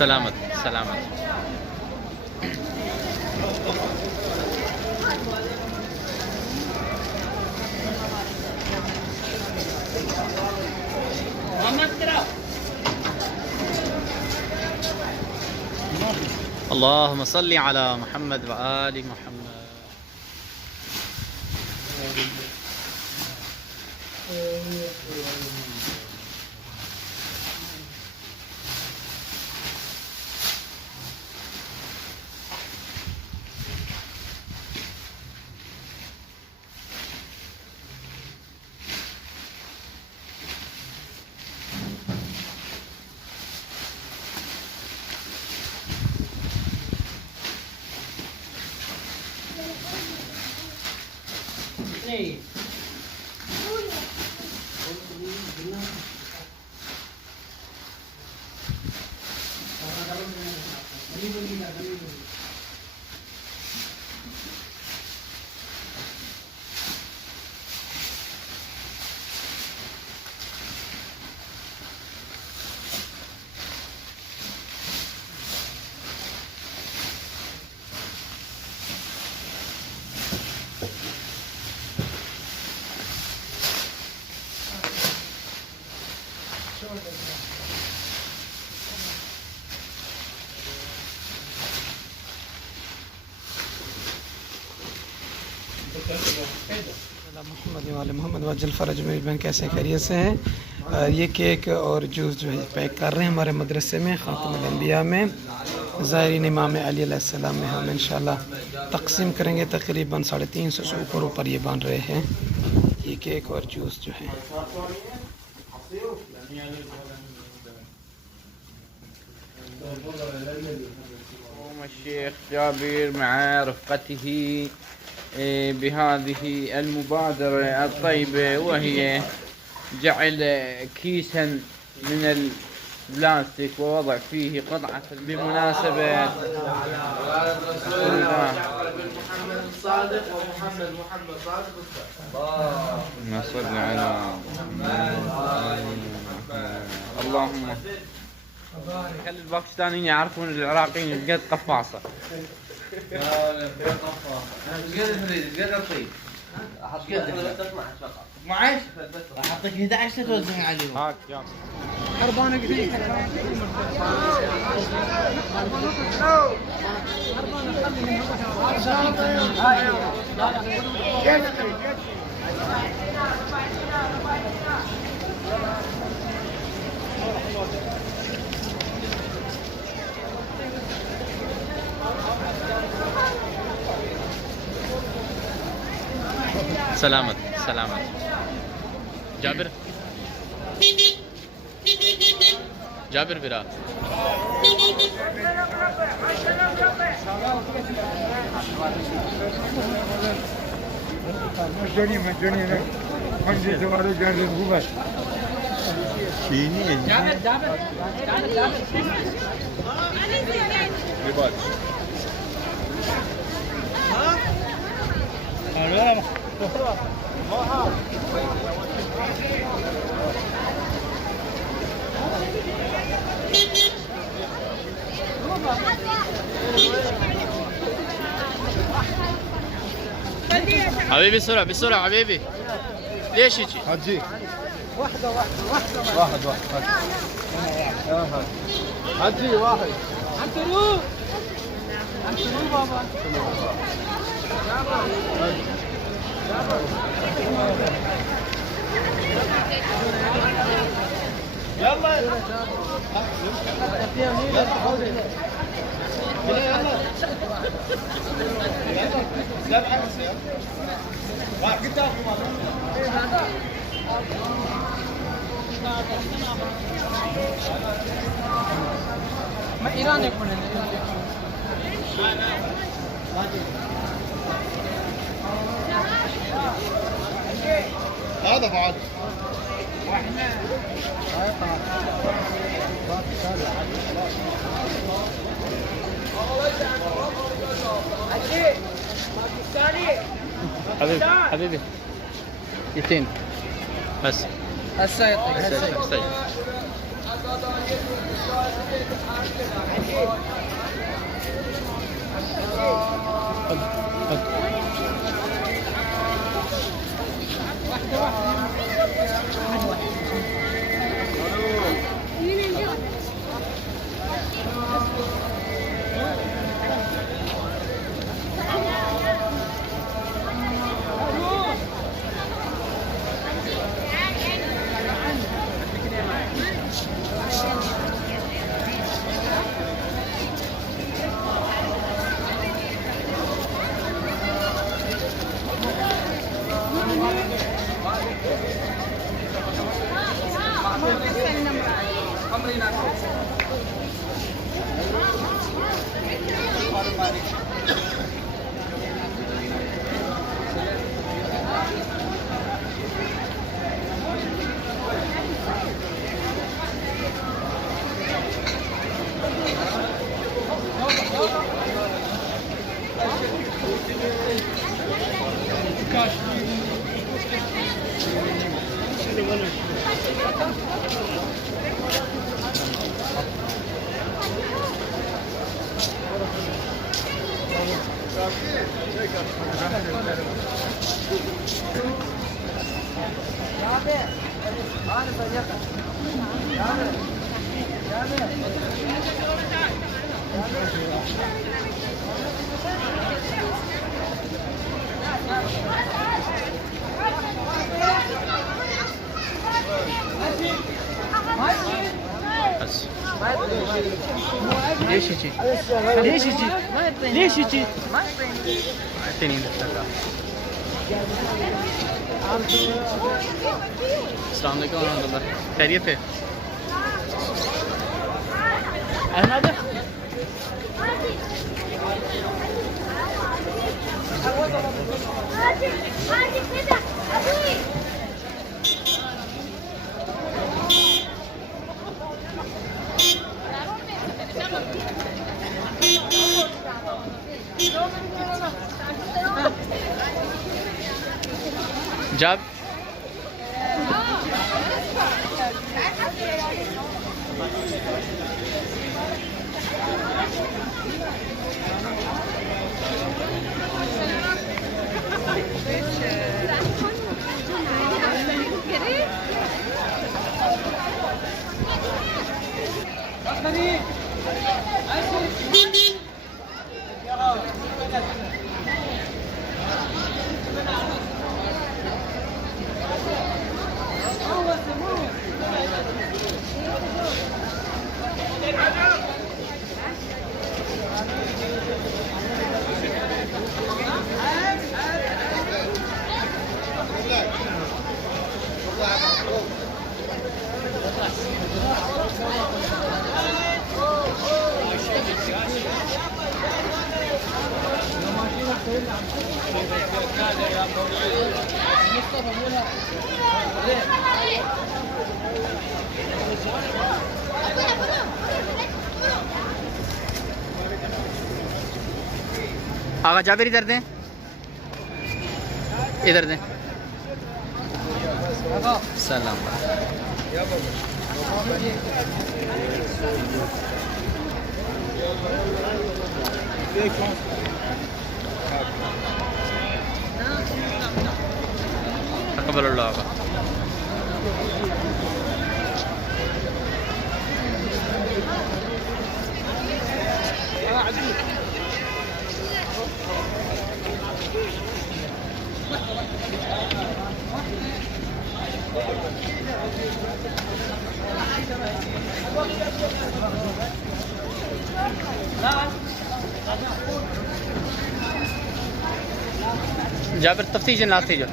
سلامت سلامت. اللهم صل على محمد وآل محمد. मोहम्मद वाले मोहम्मद वजल फ़रज मेरी बहन कैसे खैरियत से हैं। ये केक और जूस जो है पैक कर रहे हैं हमारे मदरसे में ख़ातमुल अंबिया में ज़ाहिरीन इमाम अली अलैहिस्सलाम में हम इंशाल्लाह तकसीम करेंगे। तकरीबन 350 से ऊपर ये बन रहे हैं ये केक और जूस जो है। الشيخ جابر مع رفقته بهذه المبادرة الطيبة، وهي جعل كيسا من البلاستيك ووضع فيه قطعة بمناسبة رسول الله محمد الصادق ومحمد صادق اللهم صل على اللهم خلي الباكستانيين يعرفون العراقيين قد قفاصة. احط معي راح اعطيك 11 توزعين عليهم. هاك يلا خربانة قديم سلامت سلامت. جابر جابر برا مجاني خمسة دواري جاهز بوبس شيني جابر رباط حبيبي بسرعة بسرعة حبيبي. ليش هيجي؟ حجي واحد حجي واحد انترو بابا يلا ما إيران يكون هذا بعد حبيبي حبيبي يتين بس هسه يعطيك هسه بس ليش يجي؟ ليش يجي؟ ليش يجي؟ اعطيني السلام. السلام عليكم ورحمة الله. खैरियत है? अहमद जब आगा जाबिर इधर दें, इधर दें। सलाम तकब्बल अल्लाह। جابر تفتيش الناس تيجي